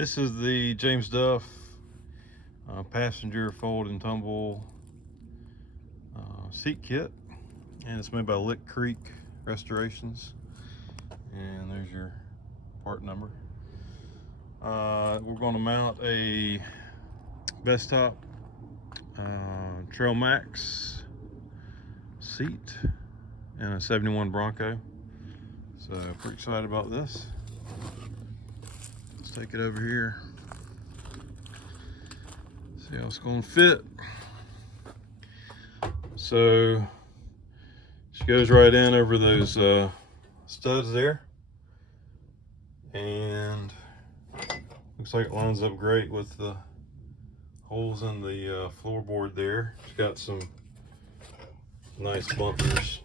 This is the James Duff passenger fold and tumble seat kit, and it's made by Lick Creek Restorations, and there's your part number. We're going to mount a Bestop Trail Max seat and a 71 Bronco, so pretty excited about this. Let's take it over here, see how it's going to fit. So she goes right in over those studs there, and looks like it lines up great with the holes in the floorboard there. It's got some nice bumpers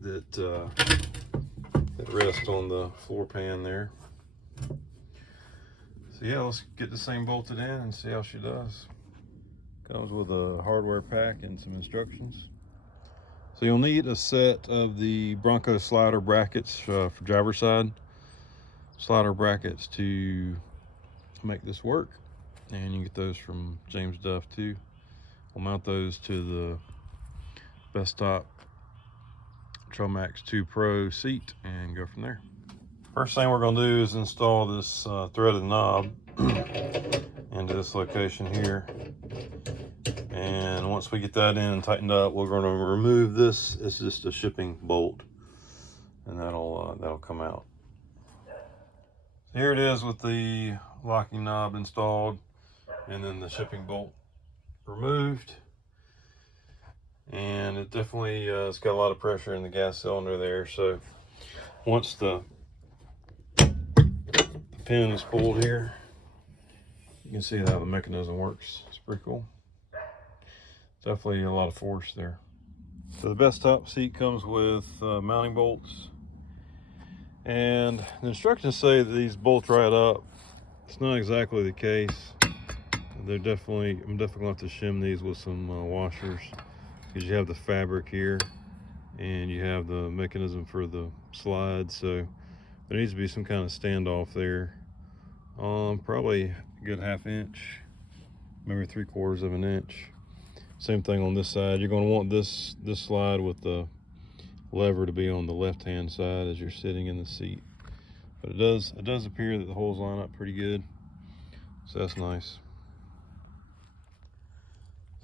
that rest on the floor pan there. So yeah, let's get this thing bolted in and see how she does. Comes with a hardware pack and some instructions. So you'll need a set of the Bronco slider brackets for driver's side. Slider brackets to make this work. And you can get those from James Duff too. We'll mount those to the Bestop Trail Max 2 Pro seat and go from there. First thing we're going to do is install this threaded knob into this location here. And once we get that in and tightened up, we're going to remove this. It's just a shipping bolt, and that'll come out. Here it is with the locking knob installed and then the shipping bolt removed. And it definitely it's got a lot of pressure in the gas cylinder there. So once the pin is pulled here, you can see how the mechanism works. It's pretty cool. Definitely a lot of force there. So the Bestop seat comes with mounting bolts, and the instructions say that these bolt right up. It's not exactly the case. I'm definitely gonna have to shim these with some washers, because you have the fabric here and you have the mechanism for the slide, so there needs to be some kind of standoff there. Probably a good 1/2 inch, maybe 3/4 of an inch. Same thing on this side. You're going to want this slide with the lever to be on the left hand side as you're sitting in the seat. But it does appear that the holes line up pretty good, so that's nice.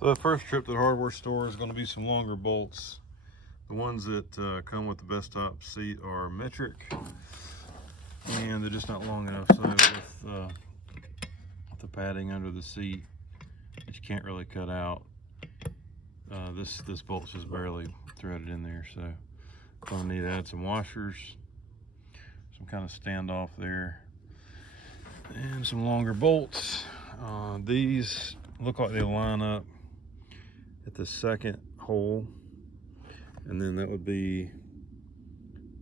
So the first trip to the hardware store is going to be some longer bolts. The ones that come with the Bestop seat are metric, and they're just not long enough. So with the padding under the seat that you can't really cut out, this bolt's just barely threaded in there. So gonna need to add some washers, some kind of standoff there, and some longer bolts. These look like they line up at the second hole, and then that would be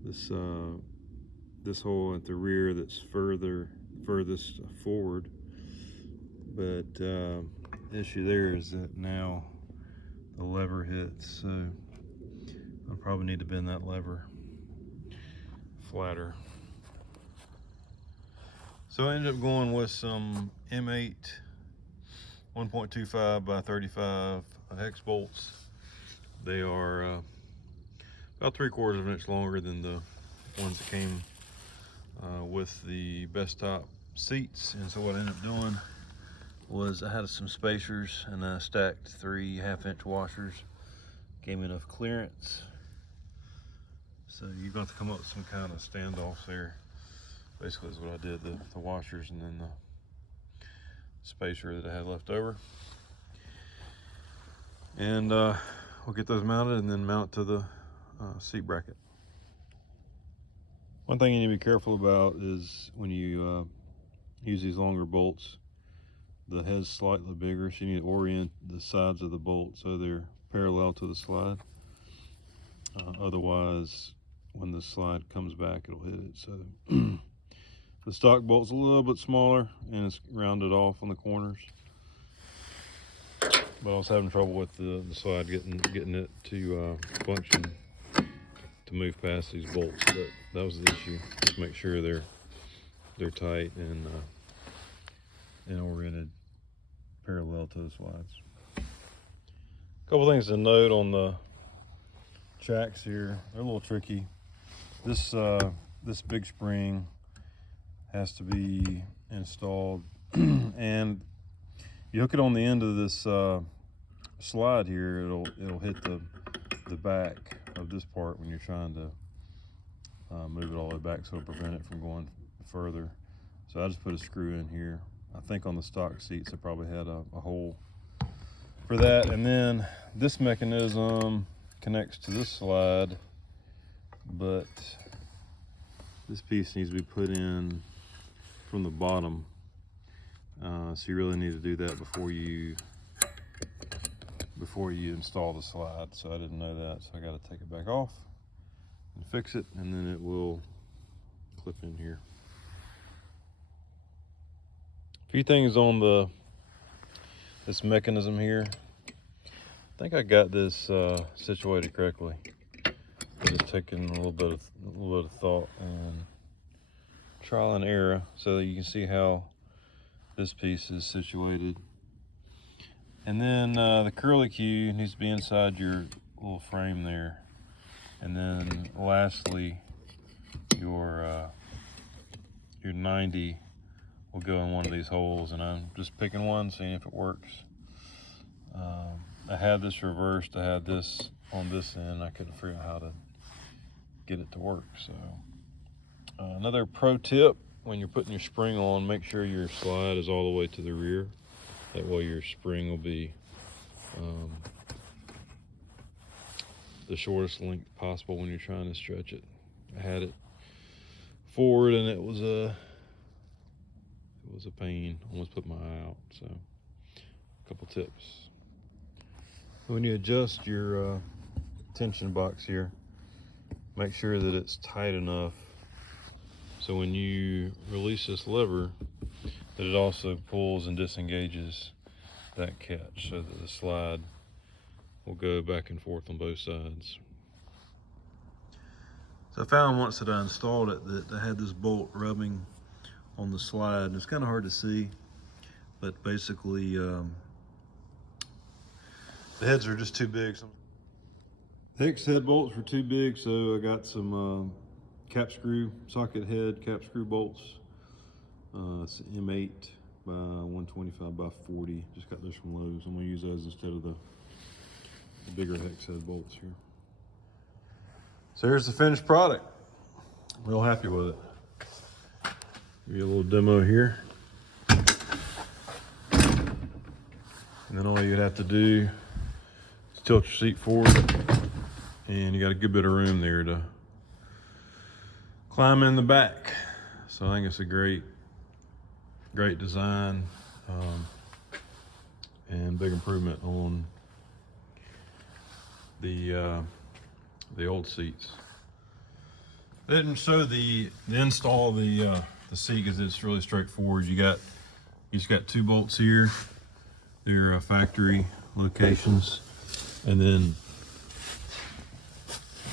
this hole at the rear that's furthest forward. But the issue there is that now the lever hits, so I'll probably need to bend that lever flatter. So I ended up going with some M8 1.25 by 35 hex bolts. They are about 3/4 of an inch longer than the ones that came with the Bestop seats. And so what I ended up doing was I had some spacers, and I stacked 3 1/2 inch washers. Gave me enough clearance. So you've got to come up with some kind of standoff there. Basically is what I did, the washers and then the spacer that I had left over. And we'll get those mounted and then mount to the seat bracket. One thing you need to be careful about is when you use these longer bolts, the head's slightly bigger, so you need to orient the sides of the bolt so they're parallel to the slide. Otherwise, when the slide comes back, it'll hit it. So the stock bolt's a little bit smaller and it's rounded off on the corners. But I was having trouble with the slide getting it to function to move past these bolts. But that was the issue. Just make sure they're they're tight and oriented parallel to the slides. A couple things to note on the tracks here. They're a little tricky. This big spring has to be installed and you hook it on the end of this slide here. It'll hit the back of this part when you're trying to move it all the way back, so it'll prevent it from going further. So I just put a screw in here. I think on the stock seats I probably had a hole for that. And then this mechanism connects to this slide, but this piece needs to be put in from the bottom. So you really need to do that before you install the slide. So I didn't know that, so I got to take it back off and fix it, and then it will clip in here. A few things on this mechanism here. I think I got this situated correctly. Just taking a little bit of thought and trial and error, so that you can see how this piece is situated. And then the curlicue needs to be inside your little frame there. And then lastly, your 90 will go in one of these holes, and I'm just picking one, seeing if it works. I had this reversed. I had this on this end. I couldn't figure out how to get it to work. So another pro tip: when you're putting your spring on, make sure your slide is all the way to the rear. That way your spring will be the shortest length possible when you're trying to stretch it. I had it forward and it was a pain. Almost put my eye out. So a couple tips. When you adjust your tension box here, make sure that it's tight enough so when you release this lever, that it also pulls and disengages that catch, so that the slide will go back and forth on both sides. So I found once that I installed it that I had this bolt rubbing on the slide, and it's kind of hard to see, but basically the heads are just too big. The hex head bolts were too big, so I got some cap screw, socket head cap screw bolts. It's M8 by 125 by 40. Just got those from Lowe's. I'm gonna use those instead of the bigger hex head bolts here. So here's the finished product. Real happy with it. Give you a little demo here. And then all you'd have to do is tilt your seat forward, and you got a good bit of room there to climb in the back. So I think it's a great design and big improvement on the old seats. They didn't show the install of the seat because it's really straightforward. You just got 2 bolts here. They're factory locations, and then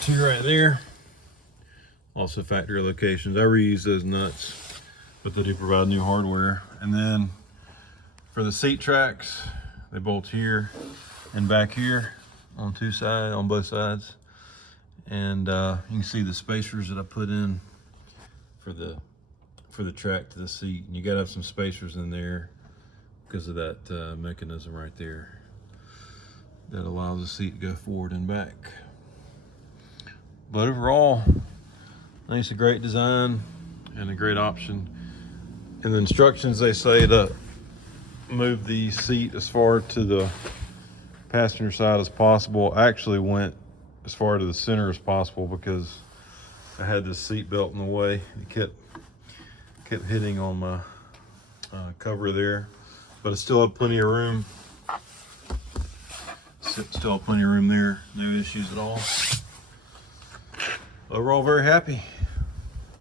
2 right there, also factory locations. I reuse those nuts, but they do provide new hardware. And then for the seat tracks, they bolt here and back here on both sides. And you can see the spacers that I put in for the track to the seat. And you gotta have some spacers in there because of that mechanism right there that allows the seat to go forward and back. But overall, I think it's a great design and a great option. In the instructions, they say to move the seat as far to the passenger side as possible. I actually went as far to the center as possible because I had this seat belt in the way. It kept hitting on my cover there, but it still had plenty of room. Still have plenty of room there. No issues at all. Overall, very happy.